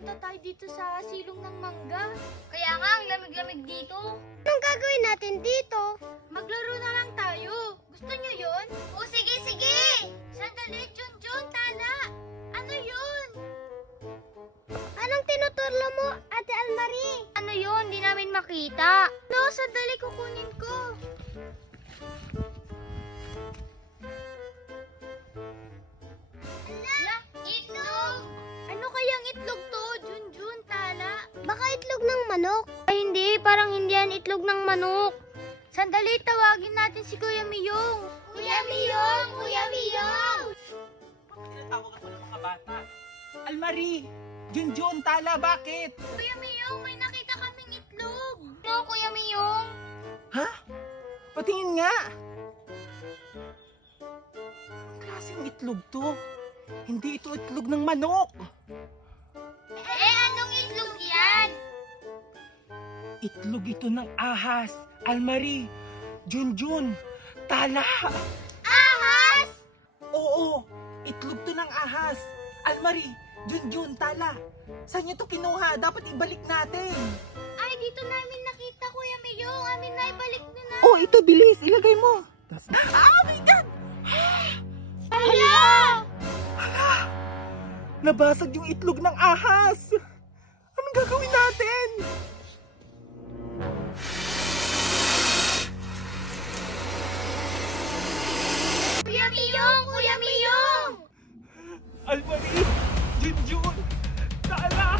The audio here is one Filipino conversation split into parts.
pupunta tayo dito sa silong ng mangga. Kaya nga, ang lamig-lamig dito. Anong gagawin natin dito? Maglaro na lang tayo. Gusto nyo yun? O sige, sige! Sandali, Junjun, Tala. Ano yun? Anong tinuturo mo, Ate Almarie? Ano yun? Di namin makita. No, sandali, kukunin ko. Ala, itlog! Ano kayang itlog to, Junjun, Tala? Baka itlog ng manok. Ay hindi, parang hindi yan itlog ng manok. Sandali, tawagin natin si Kuya Miyong. Kuya Miyong! Kuya Miyong! Tinatawag ako ng mga bata. Almarie! Junjun, Tala, bakit? Kuya Miyong, may nakita kaming itlog. No, Kuya Miyong! Ha? Patingin nga! Anong klaseng itlog to? Hindi ito itlog ng manok! Eh, anong itlog yan? Itlog ito ng ahas! Almarie! Junjun! Tala! Ahas! Oo! Itlog to ng ahas! Almarie! Junjun! Tala! Saan niyo to kinuha? Dapat ibalik natin! Ay, dito namin nakita, Kuya Miyong. Amin na, ibalik nyo na. Oh, ito! Bilis! Ilagay mo! Oh my God! Hala! Hala! Nabasag yung itlog ng ahas! Anong gagawin natin? Kuya Miyong! Kuya Miyong! Almarie! Junjun! Tala!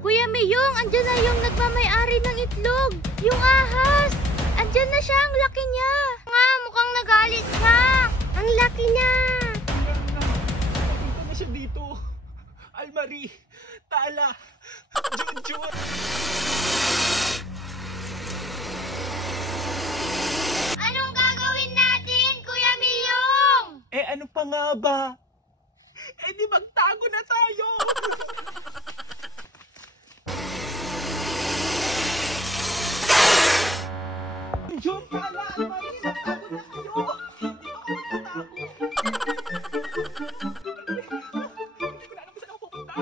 Kuya Miyong, andyan na yung nagmamay-ari ng itlog. Yung ahas. Andyan na siya, ang laki niya. Nga, mukhang nagalit siya. Ang laki niya. Nakita na siya dito. Almarie! Tala! Junjun! Anong gagawin natin, Kuya Miyong? Eh ano pa nga ba? Eh di magtago na tayo! Junjun! Tala! Almarie! Magtago na kayo! Hindi ako magtatago! Hindi ko na alam kung saan ako pupunta!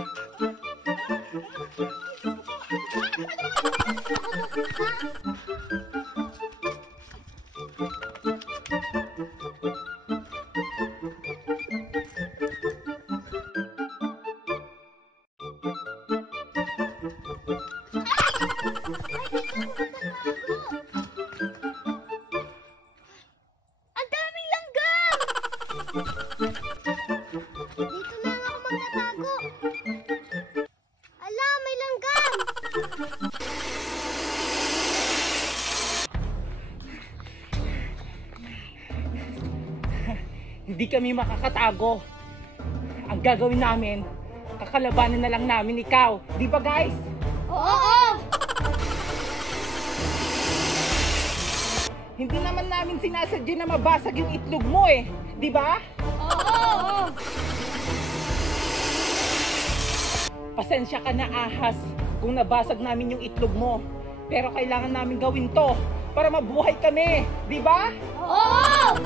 Ang daming langgam! Dito na nga ako magtatago. Ala, may langgam. Hindi kami makakatago. Ang gagawin namin, kakalabanan na lang namin ikaw. Di ba guys? Oo! Hindi naman namin sinasadya na mabasag yung itlog mo eh. Di ba? Oo! Pasensya ka na ahas kung nabasag namin yung itlog mo. Pero kailangan namin gawin to para mabuhay kami. Di ba? Oo!